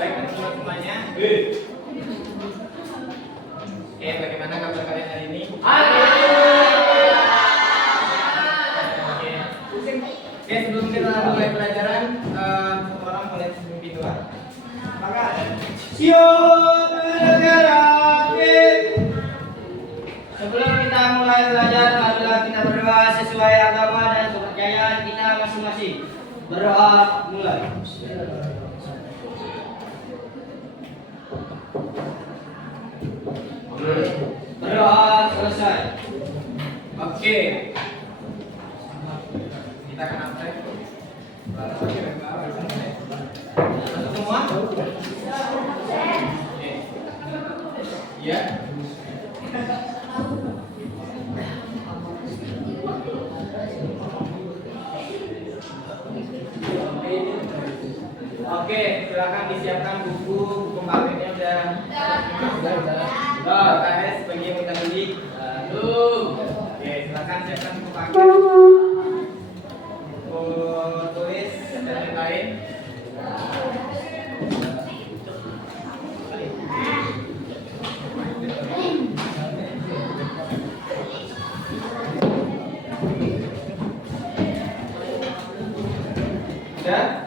Baik teman-teman semuanya. Oke, bagaimana kabar kalian hari ini? Oke, sebelum kita mulai pelajaran, orang boleh memimpin doa. Maka sebelum kita mulai belajar, marilah kita berdoa sesuai agama dan kepercayaan kita masing-masing. Berdoa mulai. Berdoa selesai. Oke. Kita akan apa? Masuk semua? Oke. Iya. Oke, silakan disiapkan buku pametnya udah. KS bagi yang minta beli. Oke, silakan siapkan buku paket. Buku tulis dan lain-lain. Sudah?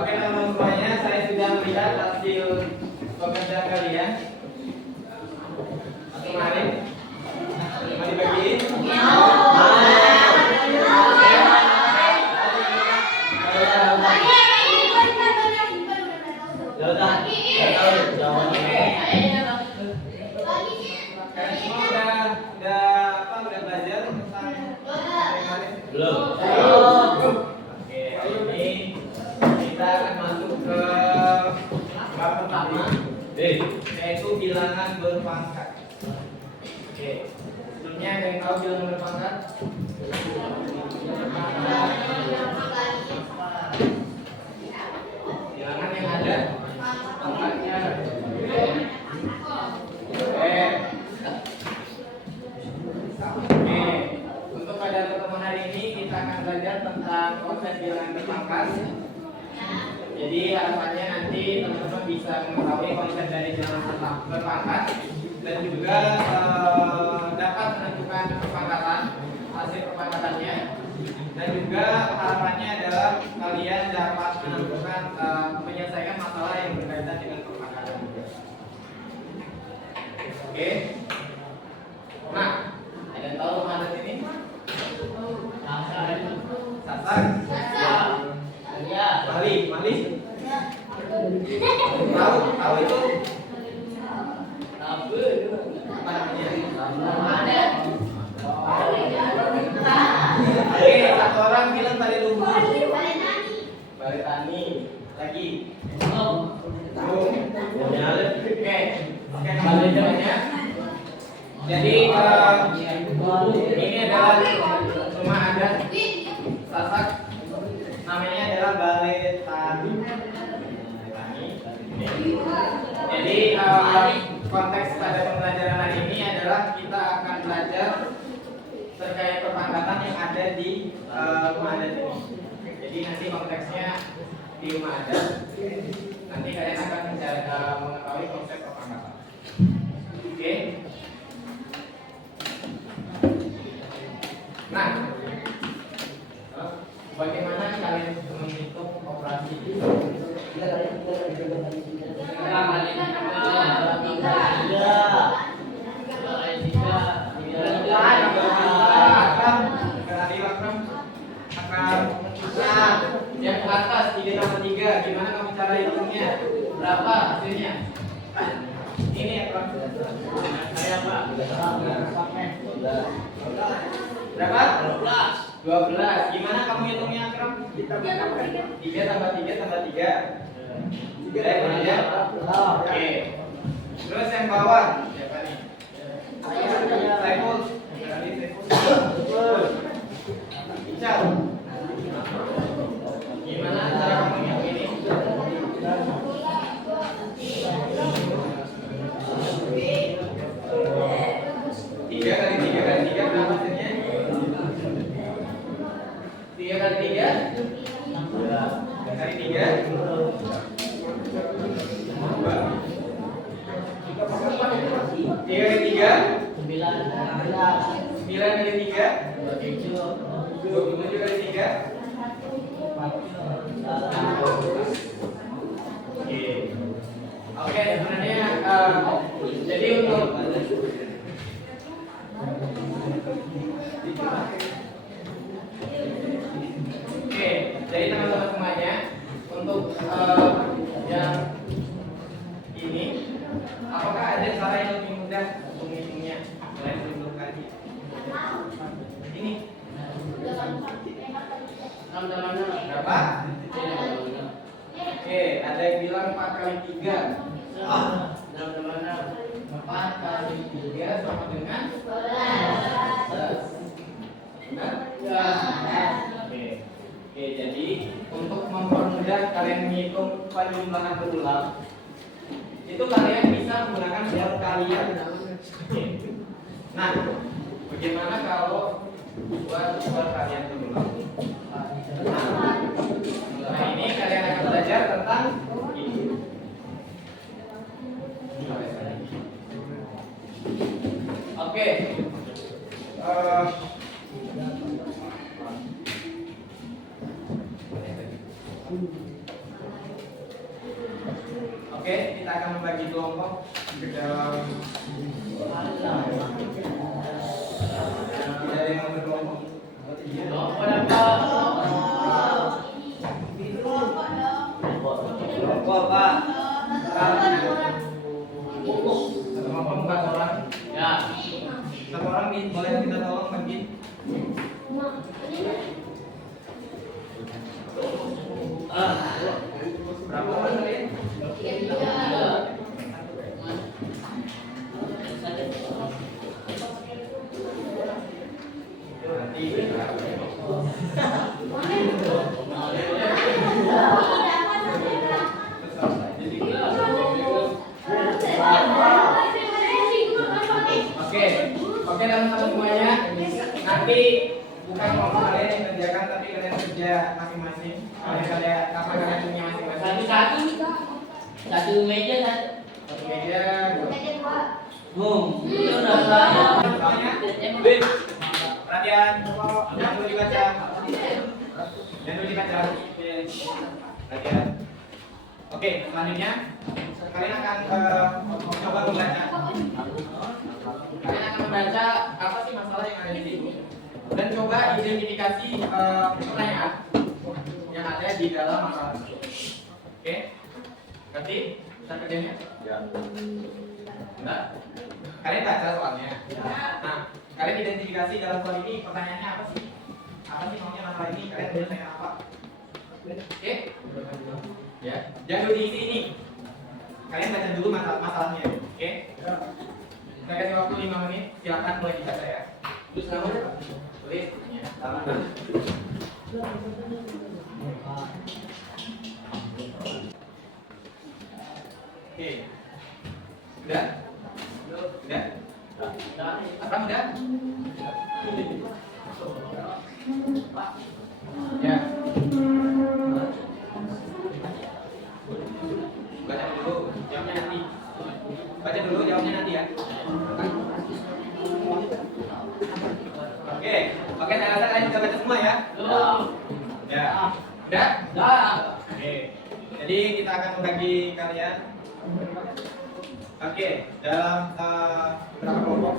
Oke teman-teman semuanya, saya sudah melihat hasil pekerjaan kalian. Atau kemarin? Mau dibagiin? Kalian semua udah belajar tentang kemarin? Belum. Oke, hari ini kita akan masuk ke bab pertama, yaitu bilangan berpangkat. Oke, sebelumnya ada yang tahu bilangan berpangkat? Bilangan yang ada pangkatnya. Oke, untuk pada pertemuan hari ini kita akan belajar tentang konsep bilangan berpangkat. Jadi harapannya nanti teman-teman bisa mengetahui konsep dari bilangan berpangkat dan juga dapat menentukan kepangkatan, hasil kepangkatannya, dan juga harapannya adalah kalian dapat menentukan menyelesaikan masalah yang berkaitan dengan kepangkatan. Oke. Nah, ada yang tahu kepangkatan ini? Sasar? Ya. Mali? Tahu itu? Apa namanya? Oke, satu orang bilang tali luhur. Balai tani. Lagi. Oke, kembali jawabannya. Jadi ini adalah rumah adat Sasak. Namanya adalah balai tani. Jadi konteks pada pembelajaran hari ini adalah kita akan belajar terkait perpangkatan yang ada di rumah adat ini. Jadi nanti konteksnya di rumah adat. Nanti kalian akan mengetahui konsep perpangkatan. Oke. Nah, bagaimana kalian menghitung operasi ini? Yang ke atas 3 tambah 3, gimana kamu cara hitungnya? Berapa hasilnya? Ini ya Pak. Saya Pak. Berapa? 12. Gimana kamu hitungnya Akram? 3 tambah 3 tambah 3. 3 tambah 3. Oke. Terus yang bawah siapa nih? Saiful. Saiful. Kali 3. 3 kali 3. 9 kali 3. 27 kali 3. Oke, sebenarnya jadi untuk jadi teman-teman semuanya untuk yang ini, apakah ada cara yang lebih mudah untuk menghitungnya selain untuk kali ini? Berapa? Oke, ada yang bilang 4 kali 3. 4 kali 3 sama dengan 11. Benar? Oke, jadi untuk mempermudah kalian menghitung penjumlahan berulang, itu kalian bisa menggunakan buat kalian. Nah, bagaimana kalau buat kalian berulang? Nah, ini kalian akan belajar tentang ini. Oke. Oke, kita akan membagi kelompok ke dalam tidak ada yang berkelompok. Kelompok Pak. Satu kelompok 4 orang. Ya. Satu orang boleh kita tolong bagi. Berapa orang kalian? Oke teman-teman semuanya, nanti bukan kelompok kalian yang kerjakan, tapi kalian kerja masing-masing. Kalian punya masing-masing. Satu meja. Satu meja. Semuanya. Perhatian, yang dulu dibaca. Yang dulu dibaca. Perhatian. Oke, selanjutnya kalian akan coba membaca. Kalian akan membaca apa sih masalah yang ada di situ dan coba identifikasi pertanyaan yang ada di dalam masalah itu. Oke, ngerti cara kerjanya? Ya. Enggak. Kalian baca soalnya. Nah, kalian identifikasi dalam soal ini pertanyaannya apa sih? Apa sih maunya masalah ini? Kalian bertanya apa? Oke. Ya. Jangan dulu diisi ini. Kalian baca dulu masalahnya. Oke. Saya kasih waktu 5 menit. Silakan mulai dibaca ya. Terus namanya apa? Tulis. Ya. Oke. Udah? Udah? Apa udah? Ya. Baca dulu, jawabnya nanti. Baca dulu, jawabnya nanti ya. Oke, saya rasa kalian sudah baca semua ya. Ya. Udah? Oke. Jadi kita akan membagi kalian. Oke, dalam berapa kelompok?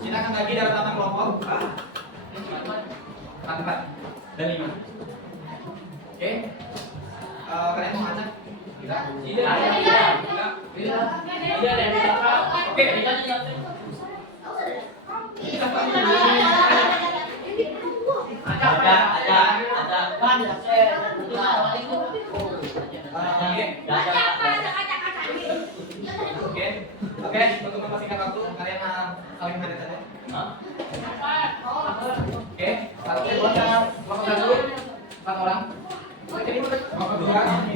Kita akan bagi dalam 8 kelompok. 4 dan 5. Oke. Kalian mau ngajak? Kita? Oke. Oke, untuk mempersingkat waktu, kalian saling hadap saja. Oke, satu kelompok satu, 4 orang. Jadi kelompok 2, oke,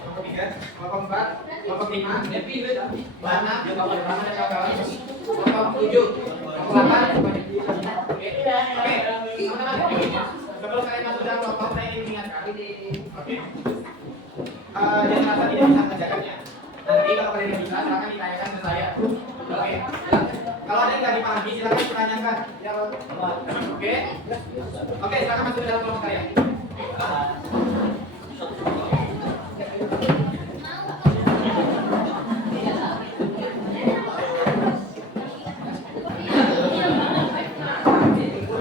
kelompok 3, kelompok 4, kelompok 5, kelompok 6, kelompok 8, kelompok 7, kelompok kelompok 8 semuanya. Oke. Teman-teman. Sebelum kalian masuk dalam kelompok, saya ingin mengingatkan. Oke. Jangan merasa tidak bisa mengerjakannya. Nanti kalau kalian bisa, silakan ditanyakan ke saya. Oke. Kalau ada yang nggak dipahami, silakan ditanyakan. Ya, oke. Oke, silakan masuk dalam kelompok kalian.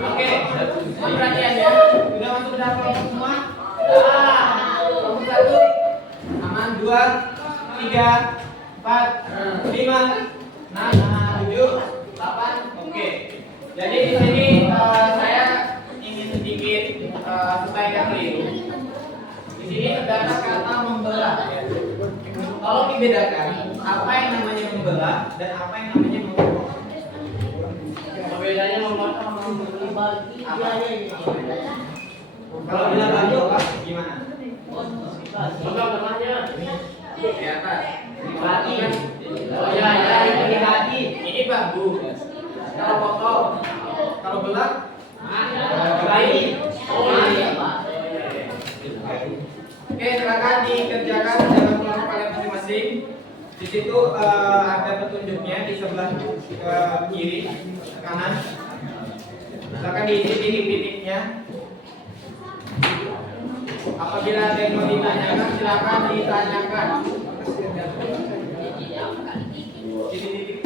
Oke, perhatian ya. Sudah masuk dalam kelompok semua? Kelompok 1 aman, 2, 3, 4, 5, 6, 7, 8. Oke. Jadi di sini saya ingin sedikit supaya nggak keliru. Di sini terdapat kata membelah. Ya. Tolong dibedakan apa yang namanya membelah dan apa yang namanya memotong. Bedanya memotong sama membagi Kalau bilang bagi apa? Gimana? Potong namanya Di atas. bagi. Oh ya, ini bagi. Ini bambu. Kalau potong, kalau belah, Bagi. Oke, silakan dikerjakan dalam kelompok kalian masing-masing. Di situ ada petunjuknya di sebelah kiri, kanan. Silakan diisi titik-titiknya. Apabila ada yang mau ditanyakan, silakan ditanyakan. Titik-titik.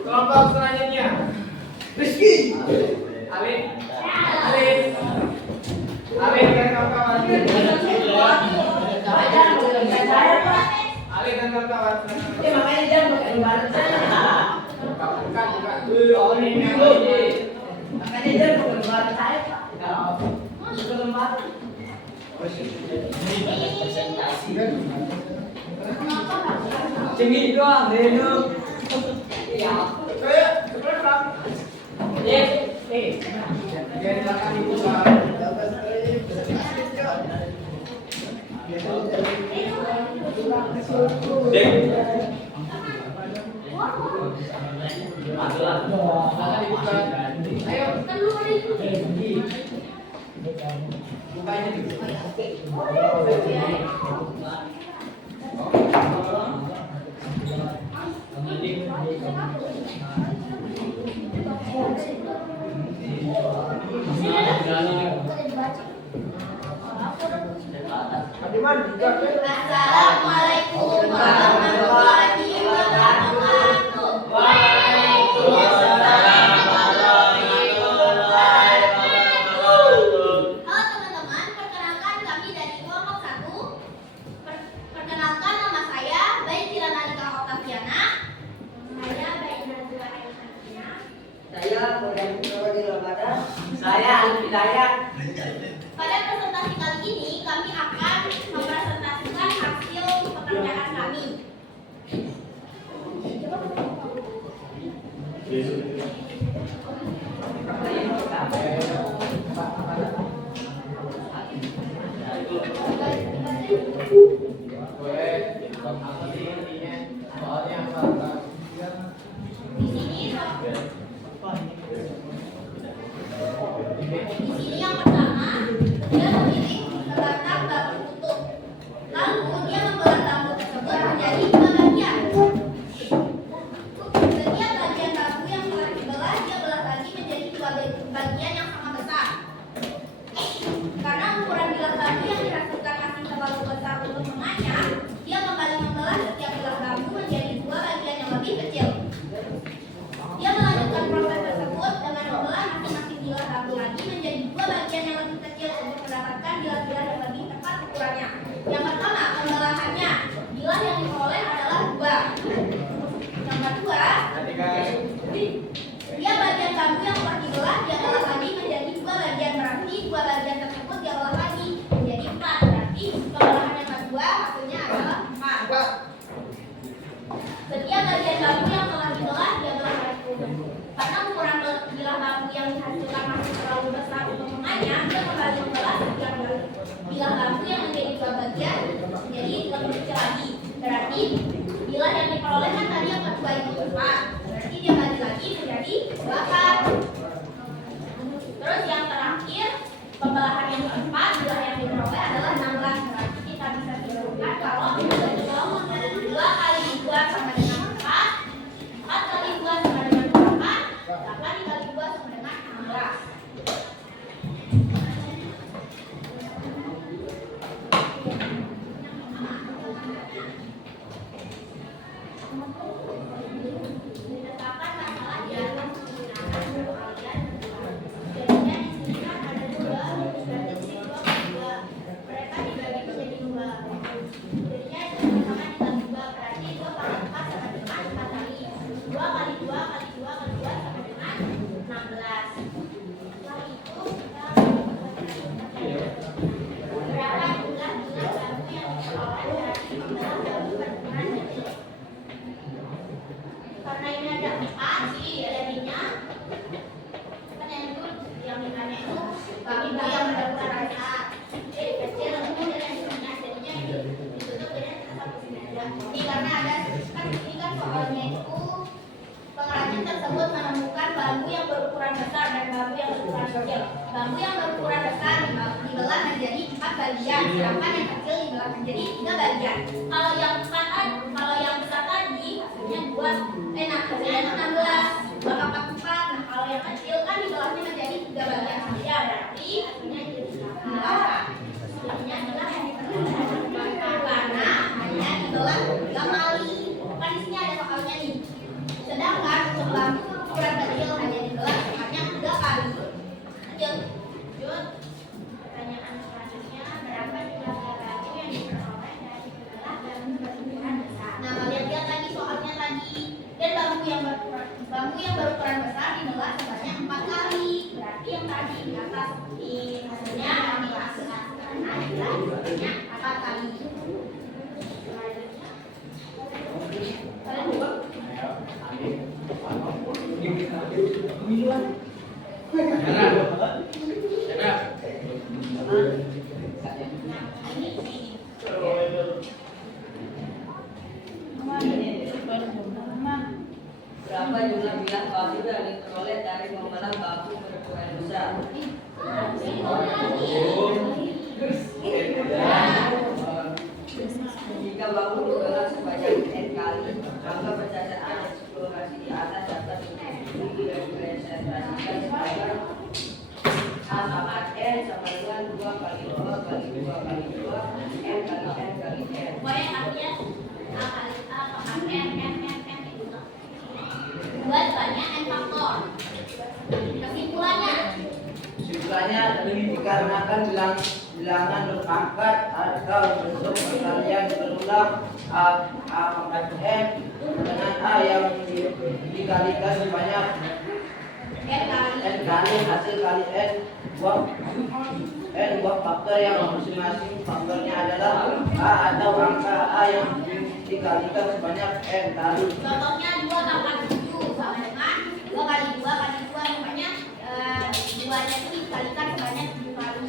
Kelompok selanjutnya. Rizky. Alif. Makanya dia bukan lembaran saya, Pak. Bukan lembaran. Presentasi kan. Cengit doang, Reno. Iya. Dia di belakang ibu Pak. Dek. Silakan dibuka. Ayo. Buka aja dulu. Assalamualaikum warahmatullahi wabarakatuh. Waalaikumsalam warahmatullahi wabarakatuh. Halo teman-teman, perkenalkan kami dari kelompok 1. Perkenalkan nama saya Baik Kiranalika Oktaviana. Saya Baik Nazwa Elvina. Saya Bodan Purwadi Ramadan. Saya Alif Hidayat. Pada presentasi kali ini kami akan mempresentasikan hasil pekerjaan kami. Boleh. Apa sih intinya? Soalnya apa? Di sini yang pertama, dia memilih sebatang bambu kutub. Lalu dia membelah bambu tersebut menjadi 2 bagian. Setiap bagian bambu yang telah dibelah, dia belah lagi menjadi 2 bagian yang sama besar. Karena ukuran bilah bambu yang dihasilkan masih terlalu besar untuk menganyam, dia kembali membelah setiap bilah bambu menjadi 2 bagian yang lebih kecil. Dia melanjutkan proses tersebut dengan membelah masing-masing bilah bambu lagi menjadi 2 bagian yang lebih kecil untuk mendapatkan bilah-bilah yang lebih tepat ukurannya. Yang pertama, pembelahannya. Bilah yang diperoleh adalah 2. Yang kedua, dia bagian bambu yang telah dibelah, dia belah lagi menjadi 2 bagian, berarti 2 bagian tersebut dia belah lagi menjadi 4. Berarti pembelahan yang kedua hasilnya adalah 4. Setiap bagian bambu yang telah dibelah, dia belah lagi. Karena ukuran bilah bambu yang dihasilkan masih terlalu besar untuk menganyam, dia kembali membelah setiap bilah bambu yang menjadi 2 bagian menjadi lebih kecil lagi. Berarti bilah yang diperoleh kan tadi yang kedua itu 4. Berarti dia bagi lagi menjadi 8. Terus yang terakhir, pembelahan yang keempat, bilah yang diperoleh adalah 16. Berarti kita bisa simpulkan kalau 2 kali 2 sama dengan 4, 4 kali 2 sama dengan 8, 8 dikali 2 sama dengan 16. Ditetapkan masalah di atas menggunakan pengalian. Jadinya di sini kan ada 2, berarti di sini 2 kali 2. Mereka dibagi menjadi 2. Jadinya sama-sama dibagi 2, berarti 2 kali 4 sama dengan 4 kali. 2 kali 2 kali 2 kali 2 sama dengan 16. Setelah itu kita berapa jumlah bilah bambu yang diperoleh dari membelah bambu berukuran kecil. Karena ini ada 4, jadi jadinya kan yang itu yang ditanya itu bambu yang berukuran besar. Jadi kecil kemudian yang ditanya jadinya ini ditutup dengan satu meja. Ini karena ada kan ini kan soalnya itu pengrajin tersebut menemukan bambu yang berukuran besar dan bambu yang berukuran kecil. Bambu yang berukuran besar dibelah menjadi 4 bagian, sedangkan yang kecil dibelah menjadi 3 bagian. Kalau yang besar tadi hasilnya 2, hasilnya 16, 2 kali 4. Nah kalau yang kecil kan dibelahnya menjadi 3 bagian saja, berarti hasilnya jadi 8. Jadinya bilah yang diperoleh karena hanya dibelah 3 kali. Kan di sini ada soalnya nih. Sedangkan untuk bambu berukuran kecil hanya dibelah hanya 3 kali. Lanjut. Pertanyaan selanjutnya, berapa jumlah bambu yang diperoleh dari membelah bambu berukuran besar? Nah, kalian lihat lagi soalnya tadi. Dan bambu yang berukuran Bambu yang berukuran besar dibelah sebanyak 4 kali. Berarti yang tadi di atas di hasilnya yang dihasilkan adalah sebanyak 4 kali. Kalian buat? Berapa jumlah bilah bambu yang diperoleh dari memelah bambu berukuran besar? Jika bambu dibelah sebanyak n kali, maka berdasarkan eksplorasi di atas dapat direpresentasikan sebagai A pangkat n sama dengan 2 kali 2 kali 2 kali 2 n kali n kali n. Pokoknya artinya A kali A pangkat n itu. Buat banyak n faktor. Kesimpulannya Kesimpulannya dikarenakan bilangan berpangkat atau bentuk perkalian berulang A pangkat n dengan A yang dikalikan sebanyak n kali hasil kali n buah faktor yang masing-masing faktornya adalah A atau angka A yang dikalikan sebanyak n kali. contohnya 2 pangkat 7 sama dengan 2 kali 2 kali 2 namanya 2-nya itu dikalikan sebanyak 7 kali.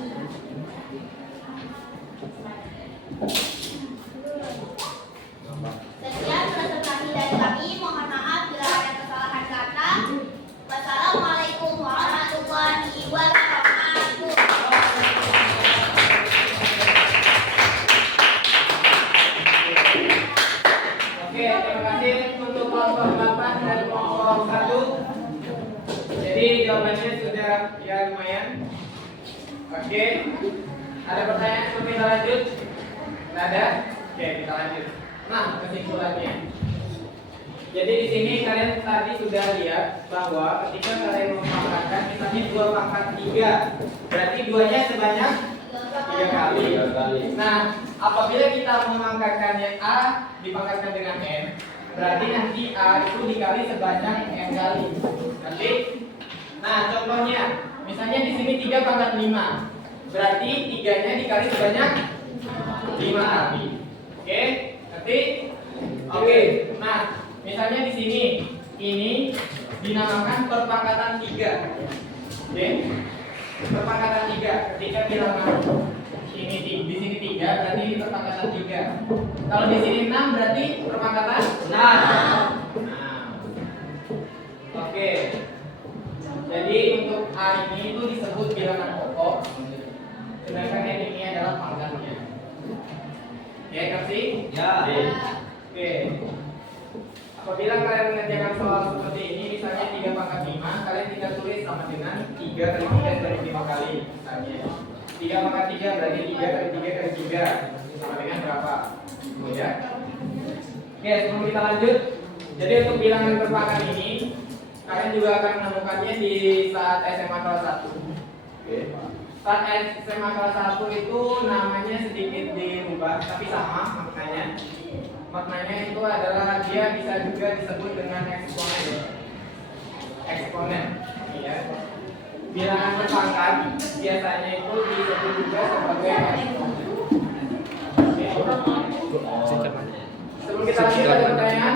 Sekian presentasi dari kami. Mohon maaf bila ada kesalahan kata. Wassalamualaikum warahmatullahi wabarakatuh. Oke, terima kasih untuk kelompok 8 dan kelompok 1. Jadi jawabannya sudah ya lumayan. Oke, ada pertanyaan sebelum kita lanjut? Nggak ada? Oke, kita lanjut. Nah, kesimpulannya. Jadi di sini kalian tadi sudah lihat bahwa ketika kalian memangkatkan misalnya 2 pangkat 3, berarti 2-nya sebanyak 3 kali. Nah, apabila kita memangkatkannya A dipangkatkan dengan N, berarti nanti A itu dikali sebanyak N kali. Nanti, nah contohnya, misalnya di sini 3 pangkat 5, berarti 3-nya dikali sebanyak 5 kali. Oke, nanti, oke, nah misalnya di sini ini dinamakan perpangkatan 3. Oke. Perpangkatan 3. Ketika bilangan ini di sini 3 berarti ini perpangkatan 3. Kalau di sini 6 berarti perpangkatan 6. Oke. Jadi untuk A ini itu disebut bilangan pokok. Sedangkan N ini adalah pangkatnya. Ya, ngerti? Ya. Oke. Apabila kalian mengerjakan soal seperti ini, misalnya 3 pangkat 5, kalian tinggal tulis sama dengan 3 kali 3 dari 5 kali. Misalnya 3 pangkat 3 berarti 3 kali 3 kali 3 sama dengan berapa? Ya. Oke, sebelum kita lanjut, jadi untuk bilangan berpangkat ini, kalian juga akan menemukannya di saat SMA kelas 1. Oke. Saat SMA kelas 1 itu namanya sedikit dirubah, tapi sama maknanya. Maknanya itu adalah dia bisa juga disebut dengan eksponen. Eksponen, ya. Bilangan berpangkat biasanya itu disebut juga sebagai eksponen. Oke. Sebelum kita lanjut ada pertanyaan?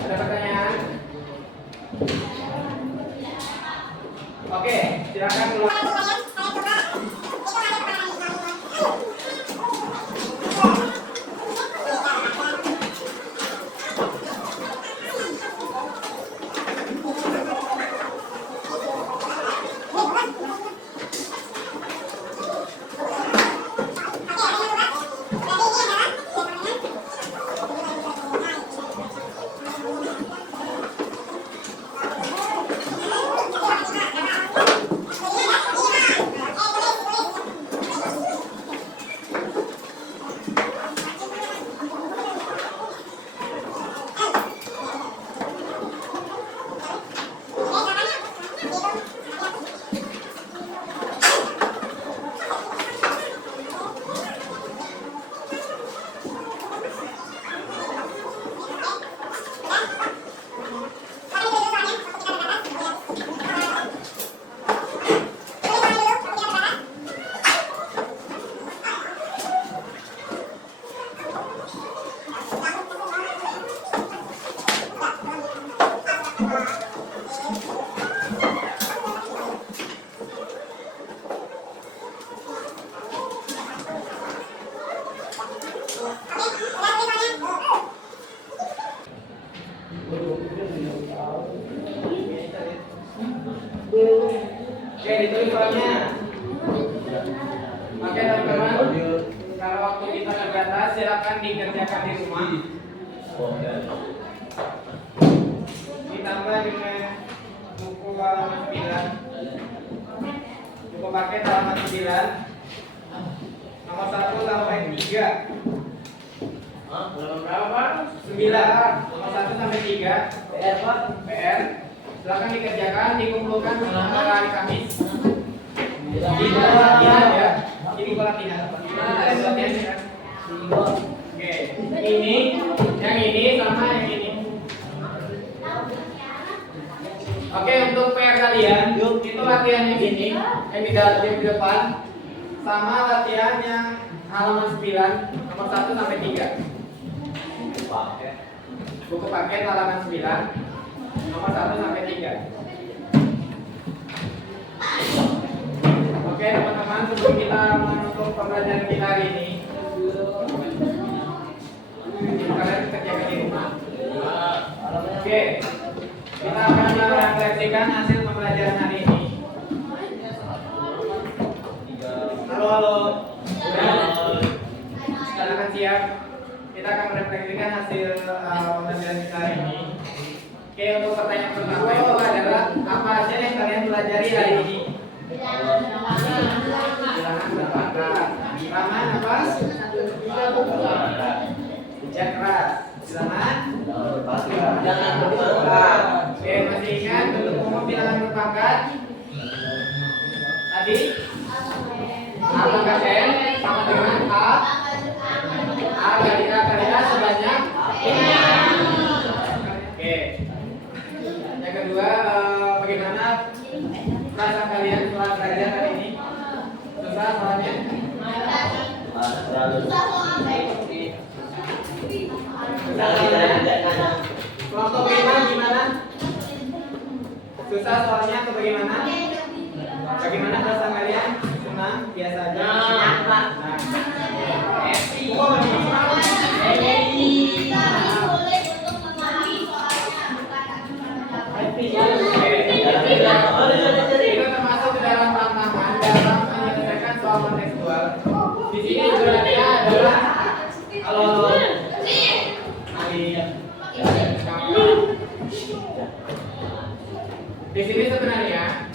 Ada pertanyaan? Oke, silakan keluar. silakan dikerjakan di rumah. Ditambah dengan buku halaman 9. Buku paket halaman 9. Nomor 1 sampai 3. Berapa Pak? 9. Nomor 1 sampai 3. PR Pak? PR. Silakan dikerjakan, dikumpulkan pada hari Kamis. Di latihan ya. Ini latihan. Latihan ya. Oke. Ini, yang ini sama yang ini. Oke, untuk PR kalian, itu latihan yang ini, yang di depan, sama latihan yang halaman 9, nomor 1 sampai 3. Buku paket halaman 9, nomor 1 sampai 3. Oke, teman-teman, sebelum kita menutup pembelajaran kita hari ini, kalian kerjakan di rumah. Oke. Kita akan merefleksikan hasil pembelajaran hari ini. Halo, halo. Sekarang akan siap. Kita akan merefleksikan hasil pembelajaran kita hari ini. Oke, untuk pertanyaan pertama itu adalah apa aja yang kalian pelajari hari ini? Bilangan berpangkat. Bilangan apa? Ujian keras. Bilangan berpangkat. Oke, masih ingat bentuk umum bilangan berpangkat? Tadi A pangkat N sama dengan A kali A sebanyak. Oke. Yang kedua, bagaimana perasaan kalian setelah belajar hari ini? Susah soalnya? Kelompok gimana? Susah soalnya atau bagaimana? Bagaimana perasaan kalian? Senang? Biasa aja? Nah. Itu termasuk dalam tantangan dalam menyelesaikan soal kontekstual. Di sini sebenarnya adalah kalau di sini sebenarnya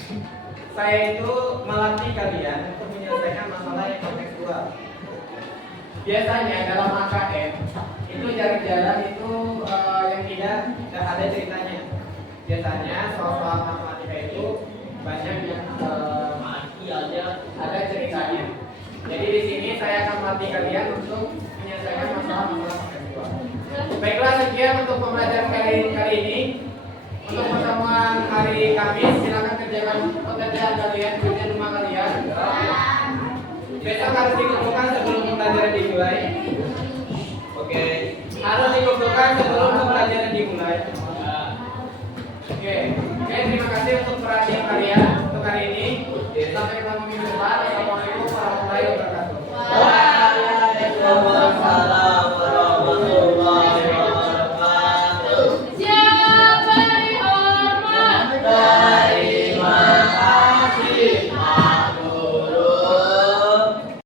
saya itu melatih kalian untuk menyelesaikan masalah yang kontekstual. Biasanya dalam AKM itu jarang-jarang itu yang tidak ada ceritanya. Biasanya soal-soal matematika itu banyak yang ada ceritanya. Jadi di sini saya akan melatih kalian untuk menyelesaikan masalah-masalah kontekstual. Baiklah, sekian untuk pembelajaran kali ini. Untuk pertemuan hari Kamis, silakan kerjakan pekerjaan kalian, kerjaan rumah kalian. Besok harus dikumpulkan sebelum pembelajaran dimulai. Oke. Harus dikumpulkan sebelum pembelajaran dimulai. Oke. Terima kasih untuk perhatian kalian untuk hari ini. Sampai ketemu